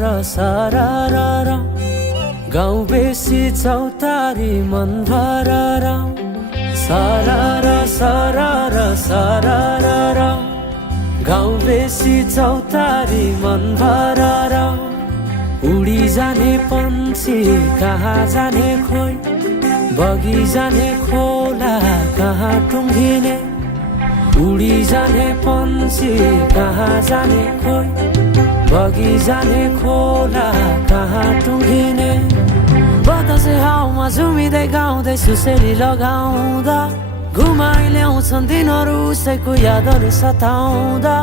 सरर गाउँ बेसी चौतारी मन भरर सरर सरर सरर गाउँ बेसी चौतारी मन भरर उडी जाने पन्छी कहाँ जाने खोइ बगी जाने खोला कहाँ टुङ्गिने उडी जाने पन्छी कहाँ जाने खोइ बगी जाने खोला कहाँ टुङ्गिने बतासे हाउमा झुमिँदै गाउँदै सुसेरी लगाउँदा घुमाइ ल्याउँछन् दिनहरू उसैको यादहरू सताउँदा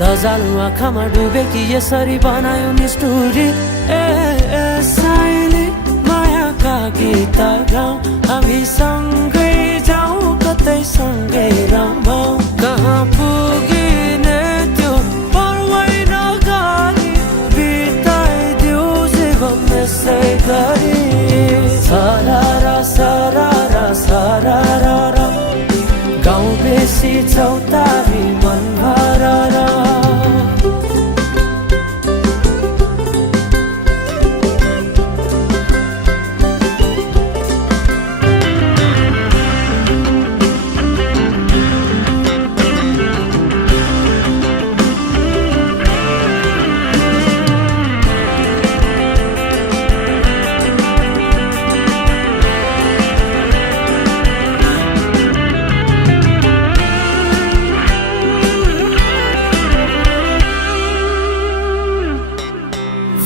लजालु आँखामा डुबे कि यसरी बनायो निष्ठुरी ए साइली मायाका गीत गाउँ हामी सँगै जाउँ कतै सँगै रमाउँ कहाँ पुगिने त्यो पर्वै नगरी बिताइदिऊ जीवन यसै गरी सरर सरर सरर गाउँ बेसी चौतारी मन भरर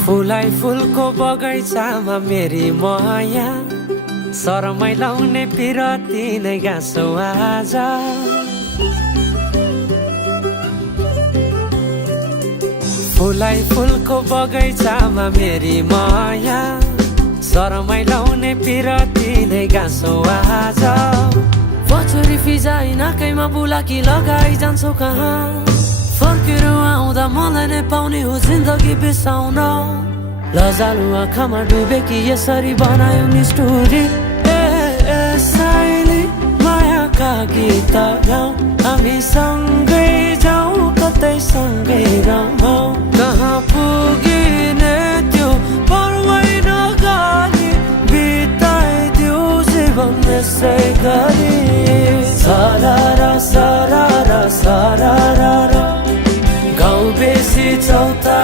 फुलाई फुलको बगैँचामा मेरी माया शरमै लाउने पिरती नै गाँसो आज फुलाई फुलको बगैँचामा मेरी माया शरमै लाउने पिरती नै गाँसो आज पछुरी फिजाइ नाकैमा बुलाकी लगाइ जान्छौ कहाँ फर्केर आउँदा मलाई नै पाउने हो जिन्दगी बिसाउन लजालु आँखामा डुबे कि यसरी बनायो निष्ठुरी ए साइली मायाका गीत गाउँ हामी सँगै जाउँ कतै सँगै रमाउँ कहाँ पुगिने त्यो पर्वै नगरी बिताइदिऊ जीवन यसै गरी सरर सरर सरर गाउँ बेसी चौतारी